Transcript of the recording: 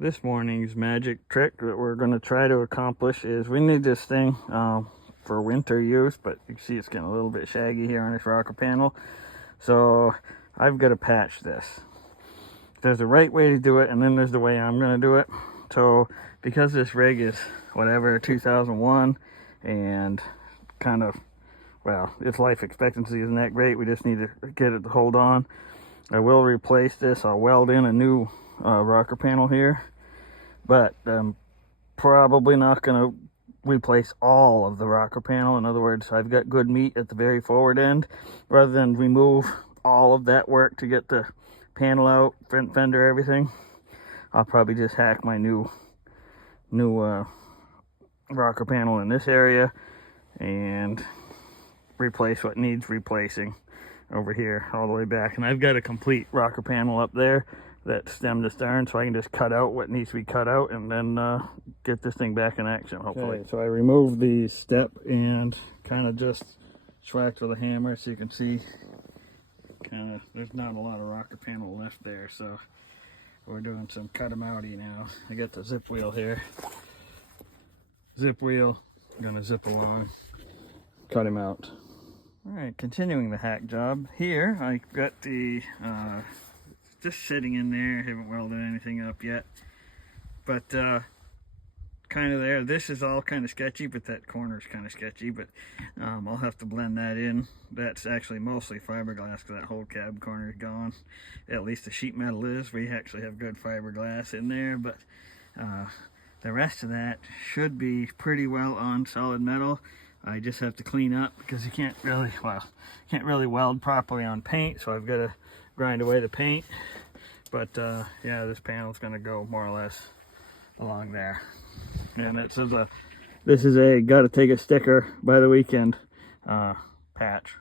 This morning's magic trick that we're going to try to accomplish is we need this thing for winter use, but you can see it's getting a little bit shaggy here on this rocker panel. So I've got to patch this. There's a right way to do it, and then there's the way I'm going to do it. So because this rig is whatever 2001 and kind of, well, its life expectancy isn't that great, we just need to get it to hold on. I will replace this. I'll weld in a new rocker panel here, but I'm probably not going to replace all of the rocker panel. In other words, I've got good meat at the very forward end. Rather than remove all of that work to get the panel out, front fender, everything, I'll probably just hack my new rocker panel in this area and replace what needs replacing over here all the way back. And I've got a complete rocker panel up there that's stem to stern, so I can just cut out what needs to be cut out and then get this thing back in action, hopefully. Okay, so I removed the step and kind of just schwacked with a hammer, so you can see kind of there's not a lot of rocker panel left there, so we're doing some cut them outy now. I got the zip wheel here. Zip wheel, I'm gonna zip along, cut him out. All right, continuing the hack job here. I got the just sitting in there, haven't welded anything up yet, but kind of there. This is all kind of sketchy, but that corner is kind of sketchy, but I'll have to blend that in. That's actually mostly fiberglass because that whole cab corner is gone. At least the sheet metal is. We actually have good fiberglass in there, but the rest of that should be pretty well on solid metal. I just have to clean up because you can't really weld properly on paint, so I've got to grind away the paint. But yeah, this panel's going to go more or less along there. And it says this is a got to take a sticker by the weekend patch.